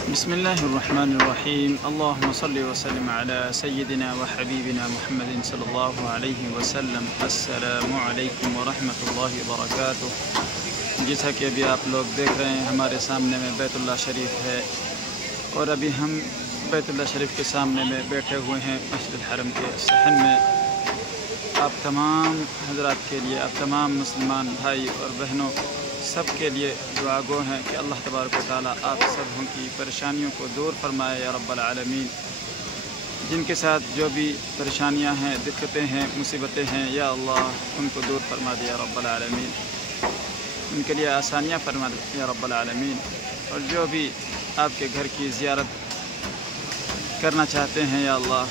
बिस्मिल्लाहिर्रहमानिर्रहीम। अल्लाहुम्मा सल्लि व सल्लिम अला सय्यिदिना व हबीबिना मुहम्मदिन सल्लल्लाहु अलैहि वसल्लम। अस्सलामु अलैकुम व रहमतुल्लाहि व बरकातुहू। जैसा कि अभी आप लोग देख रहे हैं, हमारे सामने में बैतुल्लाह शरीफ है और अभी हम बैतुल्लाह शरीफ के सामने में बैठे हुए हैं मस्जिद हरम के सहन में। आप तमाम हज़रात के लिए, आप तमाम मुसलमान भाई और बहनों सब के लिए दुआ गो हैं कि अल्लाह तबारक व तआला आप सबों की परेशानियों को दूर फरमाए या रब्बल आलमीन। जिनके साथ जो भी परेशानियां हैं, दिक्कतें हैं, मुसीबतें हैं, या अल्लाह उनको दूर फरमा दे या रब्बल आलमीन। उनके लिए आसानियां फरमा दे या रब्बल आलमीन। और जो भी आपके घर की ज़ियारत करना चाहते हैं, या अल्लाह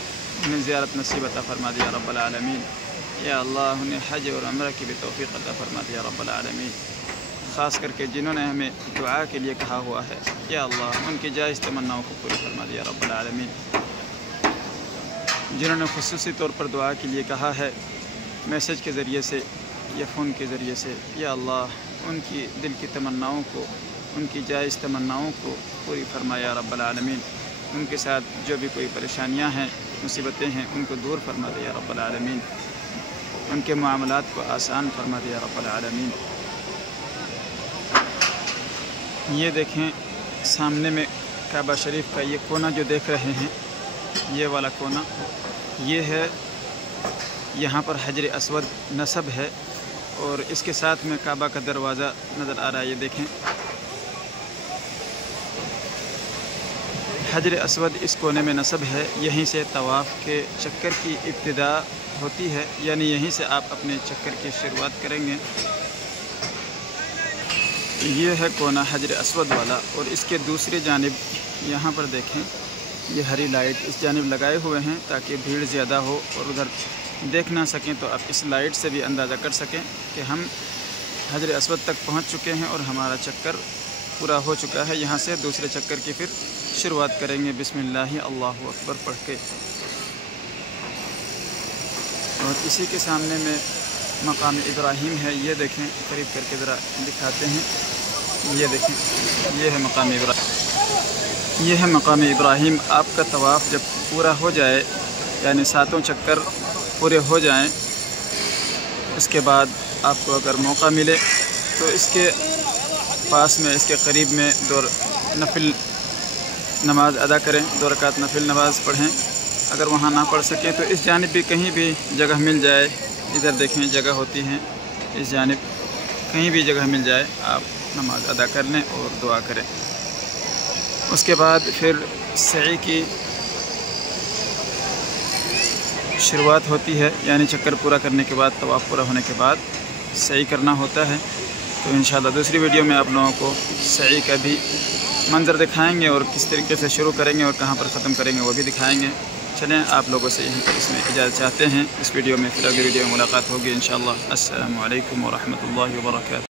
उन्हें ज़ियारत नसीब अता फरमा दे या रब्बल आलमीन। या अल्लाह उन्हें हज और उम्रह की भी तौफ़ीक़ अता फरमा दे या रब्बल आलमीन। ख़ास करके जिन्होंने हमें दुआ के लिए कहा हुआ है, या अल्लाह उनकी जायज़ तमन्नाओं को पूरी फरमा दिया रब्बल आलमीन। जिन्होंने ख़ुसूसी तौर पर दुआ के लिए कहा है मैसेज के ज़रिए से या फ़ोन के ज़रिए से, या अल्लाह उनकी दिल की तमन्नाओं को, उनकी जायज़ तमन्नाओं को पूरी फरमाया रब्बल आलमीन। उनके साथ जो भी कोई परेशानियां हैं, मुसीबतें हैं, उनको दूर फरमा दिया रब्बल आलमीन। उनके मामलात को आसान फरमा दिया रब्बल आलमीन। ये देखें सामने में काबा शरीफ का ये कोना जो देख रहे हैं, ये वाला कोना, ये है, यहाँ पर हजर अस्वद नस्ब है और इसके साथ में काबा का दरवाज़ा नज़र आ रहा है। ये देखें हजर अस्वद इस कोने में नस्ब है। यहीं से तवाफ़ के चक्कर की इब्तिदा होती है, यानी यहीं से आप अपने चक्कर की शुरुआत करेंगे। ये है कोना हजर अस्वद वाला। और इसके दूसरी जानिब यहाँ पर देखें, ये हरी लाइट इस जानिब लगाए हुए हैं ताकि भीड़ ज़्यादा हो और उधर देख ना सकें, तो आप इस लाइट से भी अंदाज़ा कर सकें कि हम हजर अस्वद तक पहुँच चुके हैं और हमारा चक्कर पूरा हो चुका है। यहाँ से दूसरे चक्कर की फिर शुरुआत करेंगे बिस्मिल्लाह अल्लाहु अकबर पढ़ के। और इसी के सामने में मकाम इब्राहीम है। ये देखें, करीब करके ज़रा दिखाते हैं। ये देखें, ये है मकाम इब्राहीम। ये है मकाम इब्राहीम। आपका तवाफ़ जब पूरा हो जाए, यानी 7 चक्कर पूरे हो जाएं, इसके बाद आपको अगर मौका मिले तो इसके पास में, इसके करीब में 2 नफिल नमाज अदा करें, 2 रकात नफिल नमाज पढ़ें। अगर वहाँ ना पढ़ सकें तो इस जानिब भी कहीं भी जगह मिल जाए, इधर देखें जगह होती हैं, इस जानिब कहीं भी जगह मिल जाए, आप नमाज अदा कर लें और दुआ करें। उसके बाद फिर सई की शुरुआत होती है, यानी चक्कर पूरा करने के बाद, तवाफ़ पूरा होने के बाद सई करना होता है। तो इंशाअल्लाह दूसरी वीडियो में आप लोगों को सई का भी मंज़र दिखाएंगे और किस तरीके से शुरू करेंगे और कहाँ पर ख़त्म करेंगे वो भी दिखाएंगे। चलें, आप लोगों से यहीं पर इसमें इजाज़त चाहते हैं। इस वीडियो में, फिर अगली वीडियो में मुलाकात होगी इंशाअल्लाह। अस्सलामु अलैकुम व रहमतुल्लाहि व बरकातुहू।